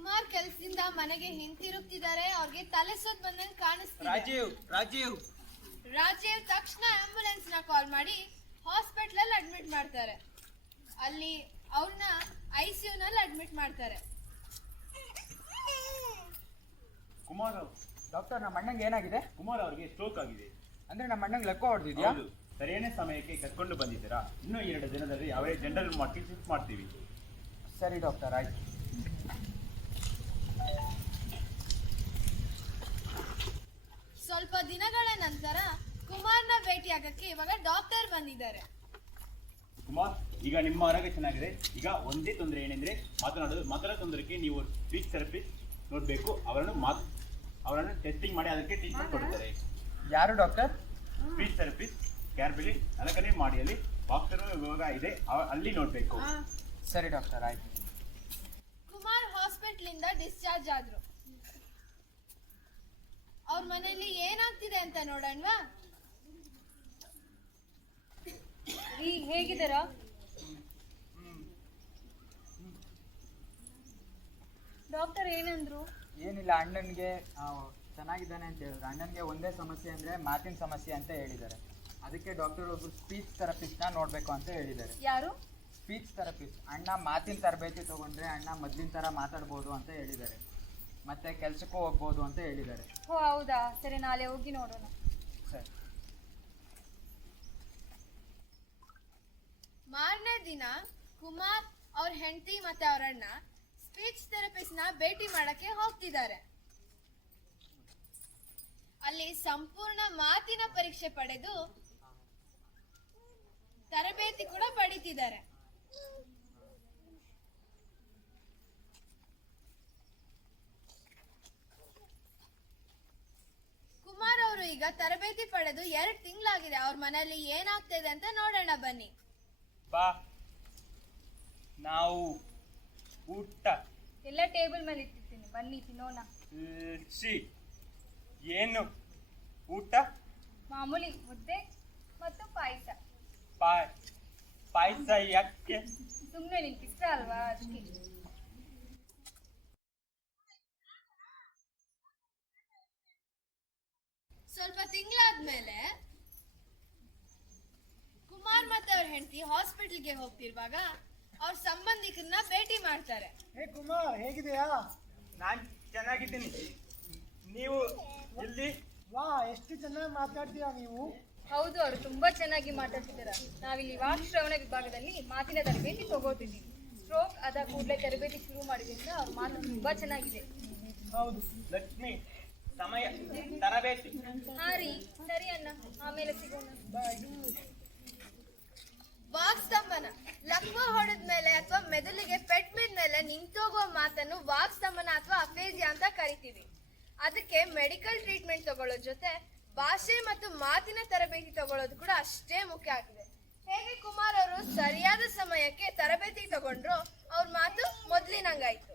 ಕುಮಾರ್ ಕೆಲ್ಸದಿಂದ ಮನೆಗೆ ಹಿಂತಿರುಗ್ತಿದ್ದಾರೆ. ಅವ್ರಿಗೆ ತಲೆ ಸುತ್ತ ಬಂದಂಗೆ ಕಾಣಿಸ್ತಿದೆ. ರಾಜೀವ್ ತಕ್ಷಣ ಆಂಬ್ಯುಲೆನ್ಸ್ ನ ಕಾಲ್ ಮಾಡಿ ಹಾಸ್ಪಿಟಲ್ ಅಲ್ಲಿ ಅಡ್ಮಿಟ್ ಮಾಡ್ತಾರೆ. ಅಲ್ಲಿ ಅವ್ರನ್ನ ICU ನಲ್ಲಿ ಅಡ್ಮಿಟ್ ಮಾಡ್ತಾರೆ. ಕುಮಾರ್ ಡಾಕ್ಟರ್, ನಮ್ಮ ಅಣ್ಣಂಗೆ ಏನಾಗಿದೆ? ಕುಮಾರ್ ಅವರಿಗೆ ಸ್ಟ್ರೋಕ್ ಆಗಿದೆ. ಅಂದ್ರೆ ನಮ್ಮ ಅಣ್ಣಂಗೆ ಲೆಕ್ಕ ಹೊಡೆದಿದ್ಯಾ? ಸರಿಯಾದ ಸಮಯಕ್ಕೆ ಕರ್ಕೊಂಡು ಬಂದಿದ್ದೀರಾ. ಇನ್ನೂ 2 ದಿನದಲ್ಲಿ ಅವರೇ ಜನರಲ್ ಮಾರ್ಕೆಟ್ ಶಿಫ್ಟ್ ಮಾಡ್ತೀವಿ. ಸರಿ ಡಾಕ್ಟರ್, ಆಯ್ತು. ಸ್ವಲ್ಪ ದಿನಗಳ ನಂತರ ಕುಮಾರ್ನ ಭೇಟಿಯಾಗಕ್ಕೆ ಇವಾಗ ಡಾಕ್ಟರ್ ಬಂದಿದ್ದಾರೆ. ಕುಮಾರ್, ಈಗ ನಿಮ್ಮ ಆರೋಗ್ಯ ಚೆನ್ನಾಗಿದೆ. ಈಗ ಒಂದೇ ತೊಂದರೆ ಏನೆಂದ್ರೆ ಮಾತಾಡೋ ತೊಂದರೆಗೆ ನೀವು ಸ್ಪೀಚ್ ಥೆರಪಿಸ್ಟ್ ನೋಡಬೇಕು. ಅವರನ್ನು ಟೆಸ್ಟಿಂಗ್ ಮಾಡಿ ಅದಕ್ಕೆ ಟ್ರೀಟ್ಮೆಂಟ್ ಕೊಡ್ತಾರೆ. ಯಾರು ಡಾಕ್ಟರ್? ಸ್ಪೀಚ್ ಥೆರಪಿಸ್ಟ್ ಕ್ಯಾರ್ಬಿಲಿ 4ನೇ ಮಾಡಿಯಲ್ಲಿ ಬಾಕ್ಸರ್ ವಿಭಾಗ ಇದೆ, ಅಲ್ಲಿ ನೋಡಬೇಕು. ಸರಿ ಡಾಕ್ಟರ್, ಆಯ್ತು. ಕುಮಾರ್ ಹಾಸ್ಪಿಟಲ್ ಇಂದ ಡಿಸ್ಚಾರ್ಜ್ ಆದ್ರು. ಅವ್ರ ಮನೆಯಲ್ಲಿ ಏನಾಗ್ತಿದೆ ಅಂತ ನೋಡೋಣವಾ? ಹೇಗಿದ್ದಾರಾ? ಡಾಕ್ಟರ್ ಏನಂದ್ರು? ಏನಿಲ್ಲ, ಅಣ್ಣನಿಗೆ ಚೆನ್ನಾಗಿದ್ದಾನೆ ಅಂತ ಹೇಳಿದ್ರು. ಅಣ್ಣನಿಗೆ ಒಂದೇ ಸಮಸ್ಯೆ ಅಂದರೆ ಮಾತಿನ ಸಮಸ್ಯೆ ಅಂತ ಹೇಳಿದ್ದಾರೆ. ಅದಕ್ಕೆ ಡಾಕ್ಟರ್ ಒಬ್ರು ಸ್ಪೀಚ್ ಥೆರಪಿಸ್ಟ್ನ ನೋಡಬೇಕು ಅಂತ ಹೇಳಿದ್ದಾರೆ. ಯಾರು? Speech therapist. ಅಣ್ಣ ಮಾತಿನ ತರಬೇತಿ ತಗೊಂಡ್ರೆ ಅಣ್ಣ ಮೊದಲಿನ ಥರ ಮಾತಾಡ್ಬೋದು ಅಂತ ಹೇಳಿದ್ದಾರೆ. ಮತ್ತೆ ಕೆಲಸಕ್ಕೂ ಹೋಗ್ಬೋದು ಅಂತ ಹೇಳಿದ್ದಾರೆ. ಓ ಹೌದಾ, ಸರಿ, ನಾಳೆ ಹೋಗಿ ನೋಡೋಣ. ಸರಿ. ಮಾರನೇ ದಿನ ಕುಮಾರ್ ಅವ್ರ ಹೆಂಡತಿ ಮತ್ತೆ ಅವ್ರ ಅಣ್ಣ ಸ್ಪೀಚ್ ಥೆರಪಿಸ್ಟ್ ನ ಭೇಟಿ ಮಾಡಕ್ಕೆ ಹೋಗ್ತಿದ್ದಾರೆ. ಅಲ್ಲಿ ಸಂಪೂರ್ಣ ಮಾತಿನ ಪರೀಕ್ಷೆ ಪಡೆದು ತರಬೇತಿ ಕೂಡ ಪಡಿತಿದ್ದಾರೆ. ಕುಮಾರ್ ಅವರು ಈಗ ತರಬೇತಿ ಪಡೆದು 2 ತಿಂಗಳಾಗಿದೆ. ಅವ್ರ ಮನೆಯಲ್ಲಿ ಏನಾಗ್ತಿದೆ ಅಂತ ನೋಡೋಣ ಬನ್ನಿ. ಬಾ, ನಾವು ಊಟ ಎಲ್ಲ ಟೇಬಲ್ ಮೇಲೆ ಇಟ್ಟಿರ್ತೀನಿ, ಬನ್ನಿ ತಿನ್ನೋಣ. ಏನು ಊಟ? ಮಾಮೂಲಿ ಮುದ್ದೆ ಮತ್ತು ಪಾಯಸ. ಪಾಯಸ ಯಾಕೆ? ಸುಮ್ಮನೆ ನಿನ್ಗೆ ಇಷ್ಟ ಅಲ್ವಾ, ಅದಕ್ಕೆ. ಸ್ವಲ್ಪ ತಿಂಗಳಾದ್ಮೇಲೆ ಕುಮಾರ್ ಮತ್ತೆ ಅವ್ರ ಹೆಂಡತಿ ಹಾಸ್ಪಿಟಲ್ಗೆ ಹೋಗ್ತಿರುವಾಗ ಅವ್ರ ಸಂಬಂಧಿಕರನ್ನ ಭೇಟಿ ಮಾಡ್ತಾರೆ. ಹೇ ಕುಮಾರ್, ಹೇಗಿದೆಯಾ? ನಾನ್ ಚೆನ್ನಾಗಿದ್ದೀನಿ. ನೀವು ಇಲ್ಲಿ? ವಾ, ಎಷ್ಟು ಚೆನ್ನಾಗಿ ಮಾತಾಡ್ತೀರಾ ನೀವು. ಹೌದು, ಅವರು ತುಂಬಾ ಚೆನ್ನಾಗಿ ಮಾತಾಡ್ತಿದ್ದಾರೆ. ನಾವಿಲ್ಲಿ ವಾಕ್ಶ್ರವಣ ವಿಭಾಗದಲ್ಲಿ ಮಾತಿನ ತರಬೇತಿ ತಗೋತಿದ್ದೀವಿ. ಸ್ಟ್ರೋಕ್ ಆದ ಕೂಡಲೇ ತರಬೇತಿ ಶುರು ಮಾಡಿದ್ರಿಂದ ಅವ್ರ ಮಾತು ತುಂಬಾ ಚೆನ್ನಾಗಿದೆ. ಹೌದು. ಲಕ್ಷ್ಮಿ, ಸಮಯ ತರಬೇತಿ. ಹಾ ರೀ, ಸರಿ ಅಣ್ಣ, ಆಮೇಲೆ ಸಿಗೋಣ. ವಾಕ್ಸ್ತಂಭನ ಲಕ್ವ ಹೊಡೆದ್ಮೇಲೆ ಅಥವಾ ಮೆದುಳಿಗೆ ಪೆಟ್ ಬಿದ್ಮೇಲೆ ನಿಂತೋಗೋ ಮಾತನ್ನು ವಾಕ್ಸ್ತಂಭನ ಅಥವಾ ಅಫೇಸಿಯಾ ಅಂತ ಕರಿತೀವಿ. ಅದಕ್ಕೆ ಮೆಡಿಕಲ್ ಟ್ರೀಟ್ಮೆಂಟ್ ತಗೊಳ್ಳೋ ಜೊತೆ ಭಾಷೆ ಮತ್ತು ಮಾತಿನ ತರಬೇತಿ ತಗೊಳ್ಳೋದು ಕೂಡ ಅಷ್ಟೇ ಮುಖ್ಯ ಆಗಿದೆ. ಹೇಗೆ ಕುಮಾರ್ ಅವರು ಸರಿಯಾದ ಸಮಯಕ್ಕೆ ತರಬೇತಿ ತಗೊಂಡ್ರು ಅವ್ರ ಮಾತು ಮೊದಲಿನಂಗಾಯ್ತು.